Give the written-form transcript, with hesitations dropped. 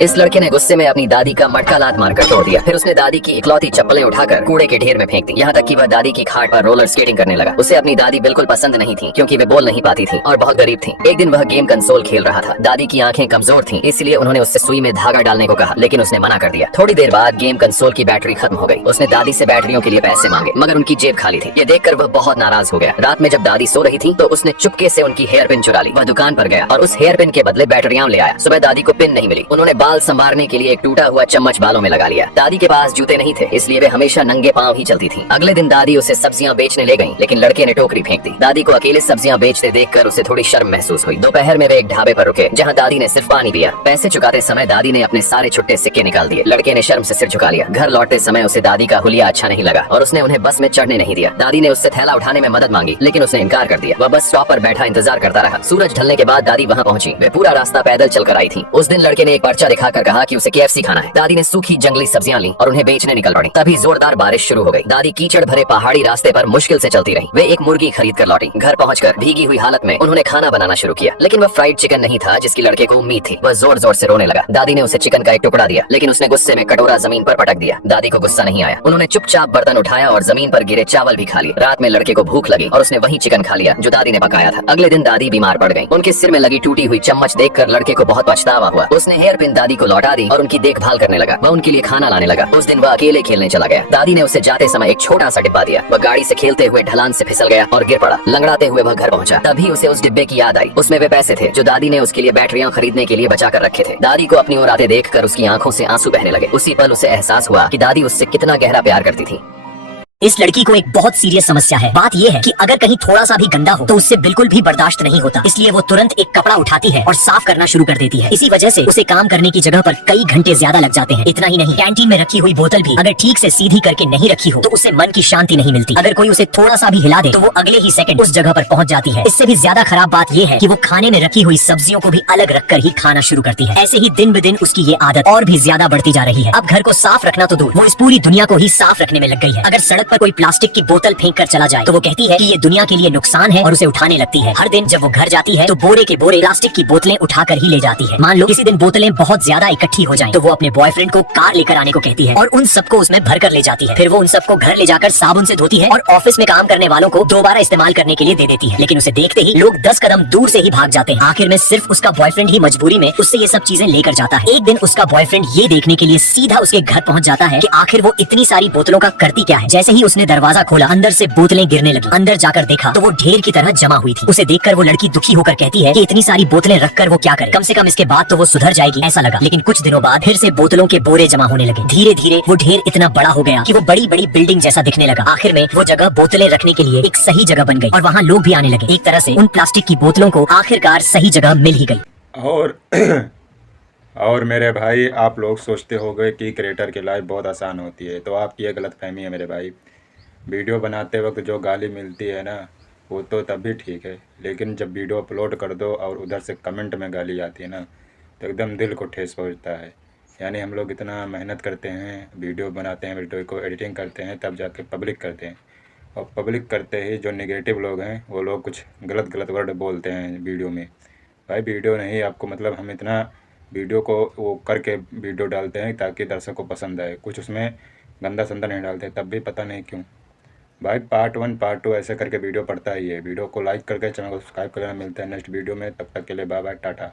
इस लड़के ने गुस्से में अपनी दादी का मटका लात मारकर तोड़ दिया। फिर उसने दादी की इकलौती चप्पलें उठाकर कूड़े के ढेर में फेंक दी। यहाँ तक कि वह दादी की खाट पर रोलर स्केटिंग करने लगा। उसे अपनी दादी बिल्कुल पसंद नहीं थी क्योंकि वे बोल नहीं पाती थी और बहुत गरीब थी। एक दिन वह गेम कंसोल खेल रहा था। दादी की आंखें कमजोर थीं, इसलिए उन्होंने उससे सुई में धागा डालने को कहा, लेकिन उसने मना कर दिया। थोड़ी देर बाद गेम कंसोल की बैटरी खत्म हो गई। उसने दादी से बैटरियों के लिए पैसे मांगे, मगर उनकी जेब खाली थी। ये देखकर वह बहुत नाराज हो गया। रात में जब दादी सो रही थी तो उसने चुपके से उनकी हेयर पिन चुरा ली। वह दुकान पर गया और उस हेयर पिन के बदले बैटरियां ले आया। सुबह दादी को पिन नहीं मिली। उन्होंने बाल संवारने के लिए एक टूटा हुआ चम्मच बालों में लगा लिया। दादी के पास जूते नहीं थे, इसलिए वे हमेशा नंगे पांव ही चलती थी। अगले दिन दादी उसे सब्जियां बेचने ले गईं, लेकिन लड़के ने टोकरी फेंक दी। दादी को अकेले सब्जियां बेचते देखकर उसे थोड़ी शर्म महसूस हुई। दोपहर में वे एक ढाबे पर रुके, जहां दादी ने सिर्फ पानी पिया। पैसे चुकाते समय दादी ने अपने सारे छुट्टे सिक्के निकाल दिए। लड़के ने शर्म से सिर झुका लिया। घर लौटते समय उसे दादी का हुलिया अच्छा नहीं लगा और उसने उन्हें बस में चढ़ने नहीं दिया। दादी ने उससे थैला उठाने में मदद मांगी, लेकिन उसने इनकार कर दिया। वह बस स्टॉप पर बैठा इंतजार करता रहा। सूरज ढलने के बाद दादी वहां पहुंची। वे पूरा रास्ता पैदल चलकर आई थी। उस दिन लड़के ने एक पर्चा दिखाकर कहा कि उसे KFC खाना है। दादी ने सूखी जंगली सब्जियां ली और उन्हें बेचने निकल पड़ी। तभी जोरदार बारिश शुरू हो गई। दादी कीचड़ भरे पहाड़ी रास्ते पर मुश्किल से चलती रही। वे एक मुर्गी खरीद कर लौटी। घर पहुंचकर भीगी हुई हालत में उन्होंने खाना बनाना शुरू किया, लेकिन वह फ्राइड चिकन नहीं था जिसकी लड़के को उम्मीद थी। वह जोर जोर से रोने लगा। दादी ने उसे चिकन का एक टुकड़ा दिया, लेकिन उसने गुस्से में कटोरा जमीन पर पटक दिया। दादी को गुस्सा नहीं आया। उन्होंने चुपचाप बर्तन उठाया और जमीन पर गिरे चावल भी खा लिए। रात में लड़के को भूख लगी और उसने वही चिकन खा लिया जो दादी ने पकाया था। अगले दिन दादी बीमार पड़ गई। उनके सिर में लगी टूटी हुई चम्मच देखकर लड़के को बहुत पछतावा हुआ। उसने हेयर पिन दादी को लौटा दी और उनकी देखभाल करने लगा। वह उनके लिए खाना लाने लगा। उस दिन वह अकेले खेलने चला गया। दादी ने उसे जाते समय एक छोटा सा डिब्बा दिया। वह गाड़ी से खेलते हुए ढलान से फिसल गया और गिर पड़ा। लंगड़ाते हुए वह घर पहुंचा। तभी उसे उस डिब्बे की याद आई। उसमें वे पैसे थे जो दादी ने उसके लिए बैटरियां खरीदने के लिए बचा कर रखे थे। दादी को अपनी ओर आते देखकर उसकी आंखों से आंसू बहने लगे। उसी पल उसे एहसास हुआ कि दादी उससे कितना गहरा प्यार करती थी। इस लड़की को एक बहुत सीरियस समस्या है। बात ये है कि अगर कहीं थोड़ा सा भी गंदा हो तो उससे बिल्कुल भी बर्दाश्त नहीं होता। इसलिए वो तुरंत एक कपड़ा उठाती है और साफ करना शुरू कर देती है। इसी वजह से उसे काम करने की जगह पर कई घंटे ज्यादा लग जाते हैं। इतना ही नहीं, कैंटीन में रखी हुई बोतल भी अगर ठीक से सीधी करके नहीं रखी हो तो उसे मन की शांति नहीं मिलती। अगर कोई उसे थोड़ा सा भी हिला दे तो वो अगले ही सेकंड उस जगह पर पहुंच जाती है। इससे भी ज्यादा खराब बात ये है कि वो खाने में रखी हुई सब्जियों को भी अलग रखकर ही खाना शुरू करती है। ऐसे ही दिन ब दिन उसकी ये आदत और भी ज्यादा बढ़ती जा रही है। अब घर को साफ रखना तो दूर, वो इस पूरी दुनिया को ही साफ रखने में लग गई है। अगर सड़क पर कोई प्लास्टिक की बोतल फेंक कर चला जाए तो वो कहती है कि ये दुनिया के लिए नुकसान है और उसे उठाने लगती है। हर दिन जब वो घर जाती है तो बोरे के बोरे प्लास्टिक की बोतलें उठाकर ही ले जाती है। मान लो किसी दिन बोतलें बहुत ज्यादा इकट्ठी हो जाएं तो वो अपने बॉयफ्रेंड को कार लेकर आने को कहती है और उन सबको उसमें भर कर ले जाती है। फिर वो उन सबको घर ले जाकर साबुन से धोती है और ऑफिस में काम करने वालों को दोबारा इस्तेमाल करने के लिए दे देती है। लेकिन उसे देखते ही लोग 10 कदम दूर से ही भाग जाते हैं। आखिर में सिर्फ उसका बॉयफ्रेंड ही मजबूरी में उससे ये सब चीजें लेकर जाता है। एक दिन उसका बॉयफ्रेंड ये देखने के लिए सीधा उसके घर पहुंच जाता है कि आखिर वो इतनी सारी बोतलों का करती क्या है। जैसे ही उसने दरवाजा खोला, अंदर से बोतलें गिरने लगी। अंदर जाकर देखा तो वो ढेर की तरह जमा हुई थी। उसे देखकर वो लड़की दुखी होकर कहती है कि इतनी सारी बोतलें रखकर वो क्या करे, कम से कम इसके बाद तो वो सुधर जाएगी ऐसा लगा। लेकिन कुछ दिनों बाद फिर से बोतलों के बोरे जमा होने लगे। धीरे धीरे वो ढेर इतना बड़ा हो गया कि वो बड़ी बड़ी बिल्डिंग जैसा दिखने लगा। आखिर में वो जगह बोतलें रखने के लिए एक सही जगह बन गई और वहाँ लोग भी आने लगे। एक तरह से उन प्लास्टिक की बोतलों को आखिरकार सही जगह मिल ही गई। और और मेरे भाई, आप लोग सोचते होंगे कि क्रिएटर की लाइफ बहुत आसान होती है, तो आपकी ये गलतफहमी है मेरे भाई। वीडियो बनाते वक्त जो गाली मिलती है ना, वो तो तब भी ठीक है, लेकिन जब वीडियो अपलोड कर दो और उधर से कमेंट में गाली आती है ना, तो एकदम दिल को ठेस पहुंचता है। यानी हम लोग इतना मेहनत करते हैं, वीडियो बनाते हैं, वीडियो को एडिटिंग करते हैं, तब जाके पब्लिक करते हैं, और पब्लिक करते ही जो नेगेटिव लोग हैं वो लोग कुछ गलत गलत वर्ड बोलते हैं वीडियो में। भाई वीडियो नहीं, आपको मतलब हम इतना वीडियो को वो करके वीडियो डालते हैं ताकि दर्शक को पसंद आए, कुछ उसमें गंदा संदा नहीं डालते, तब भी पता नहीं क्यों। भाई पार्ट 1 पार्ट 2 ऐसे करके वीडियो पड़ता ही है। वीडियो को लाइक करके चैनल को सब्सक्राइब करना। मिलता है नेक्स्ट वीडियो में, तब तक के लिए बाय बाय, टाटा।